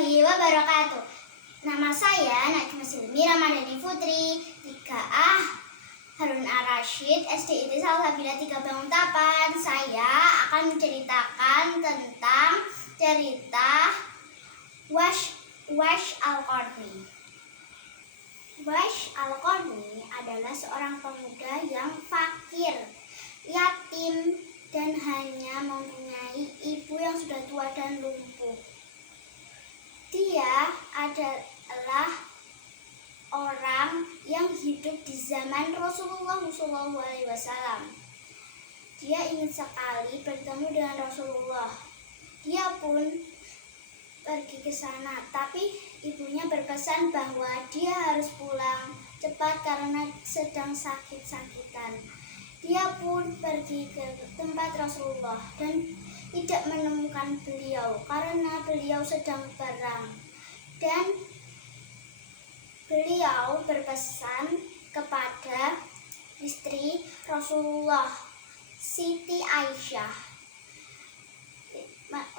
warahmatullahi wabarakatuh. Nama saya Najma Silmi Ramadhani Putri 3A Harun Ar-Rasyid SD IT Salsabila 3 Banguntapan. Saya akan menceritakan tentang cerita Uwais Al-Qarni. Uwais Al-Qarni adalah seorang pemuda yang fakir, yatim, dan hanya mempunyai ibu yang sudah tua dan lumpuh. Dia adalah orang yang hidup di zaman Rasulullah SAW. Dia ingin sekali bertemu dengan Rasulullah. Dia pun pergi ke sana, tapi ibunya berpesan bahwa dia harus pulang cepat karena sedang sakit-sakitan. Dia pun pergi ke tempat Rasulullah dan tidak menemukan beliau karena beliau sedang perang. Dan beliau berpesan kepada istri Rasulullah, Siti Aisyah,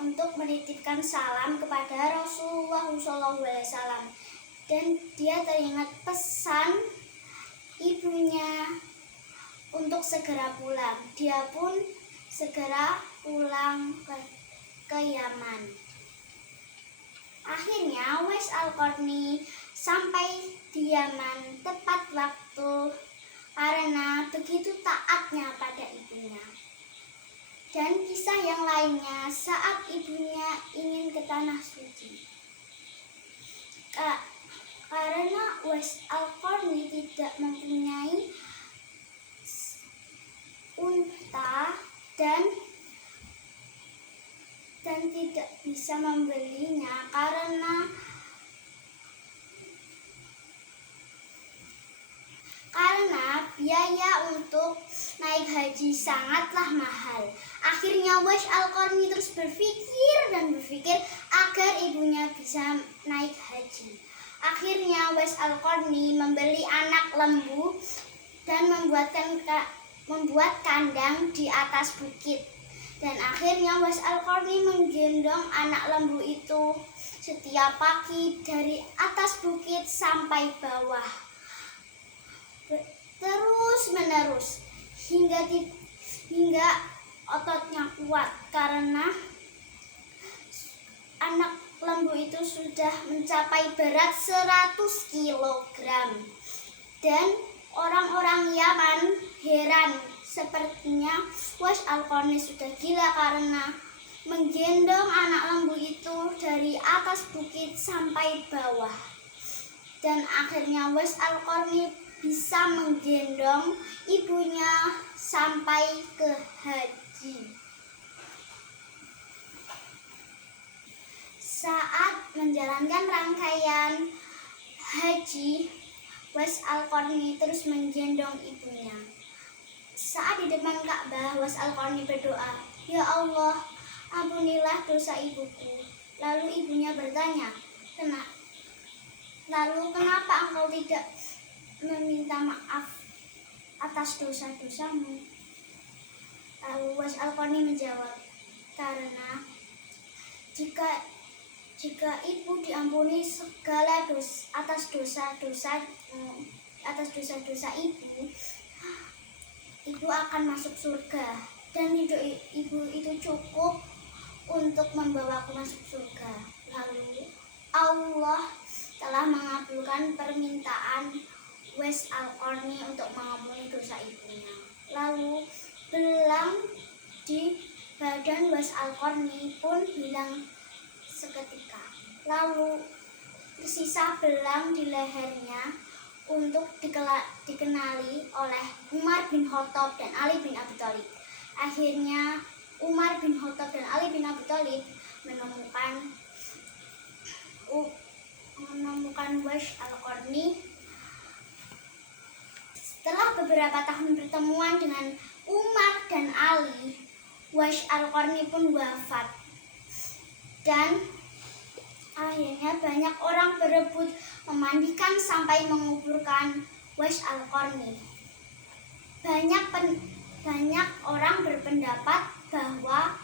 untuk menitipkan salam kepada Rasulullah SAW. Dan dia teringat pesan ibunya untuk segera pulang. Dia pun segera pulang ke Yaman. Akhirnya Uwais Al-Qarni sampai di Yaman tepat waktu karena begitu taatnya pada ibunya. Dan kisah yang lainnya saat ibunya ingin ke tanah suci. Karena Uwais Al-Qarni tidak mempunyai unta dan tidak bisa membelinya karena biaya untuk naik haji sangatlah mahal. Akhirnya Uwais Al-Qarni terus berpikir agar ibunya bisa naik haji. Akhirnya Uwais Al-Qarni membeli anak lembu dan membuat kandang di atas bukit. Dan akhirnya Uwais Al-Qarni menggendong anak lembu itu setiap pagi dari atas bukit sampai bawah, terus menerus hingga ototnya kuat karena anak lembu itu sudah mencapai berat 100 kg. Dan orang-orang Yaman heran, sepertinya Uwais Al-Qarni sudah gila karena menggendong anak lembu itu dari atas bukit sampai bawah. Dan akhirnya Uwais Al-Qarni bisa menggendong ibunya sampai ke haji. Saat menjalankan rangkaian haji, Uwais Al-Qarni terus menggendong ibunya. Saat di depan Ka'bah, Uwais Al-Qarni berdoa, "Ya Allah, ampunilah dosa ibuku." Lalu ibunya bertanya, kenapa engkau tidak meminta maaf atas dosa-dosamu?" Lalu Uwais Al-Qarni menjawab, "Karena jika ibu diampuni segala atas dosa-dosa ibu akan masuk surga, dan hidup ibu itu cukup untuk membawaku masuk surga." Lalu Allah telah mengabulkan permintaan Uwais Al-Qarni untuk mengampuni dosa ibunya. Lalu belang di badan Uwais Al-Qarni pun hilang seketika. Lalu tersisa belang di lehernya untuk dikenali oleh Umar bin Khattab dan Ali bin Abi Thalib. Akhirnya Umar bin Khattab dan Ali bin Abi Thalib menemukan Uwais Al-Qarni. Setelah beberapa tahun pertemuan dengan Umar dan Ali, Uwais Al-Qarni pun wafat. Dan akhirnya banyak orang berebut memandikan sampai menguburkan Uwais Al-Qarni. Banyak orang berpendapat bahwa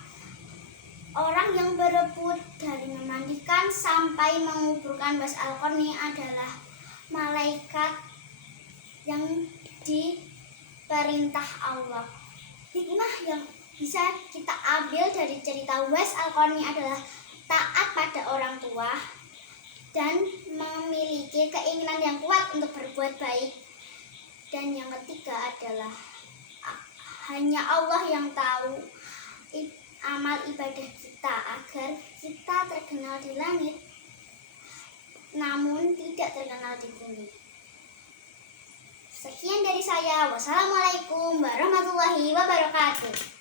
Orang yang berebut dari memandikan sampai menguburkan Bas Al-Qarni adalah malaikat yang diperintah Allah. Hikmah yang bisa kita ambil dari cerita Uwais Al-Qarni adalah taat pada orang tua dan memiliki keinginan yang kuat untuk berbuat baik. Dan yang ketiga adalah hanya Allah yang tahu amal ibadah kita agar kita terkenal di langit namun tidak terkenal di bumi. Sekian dari saya. Wassalamualaikum warahmatullahi wabarakatuh.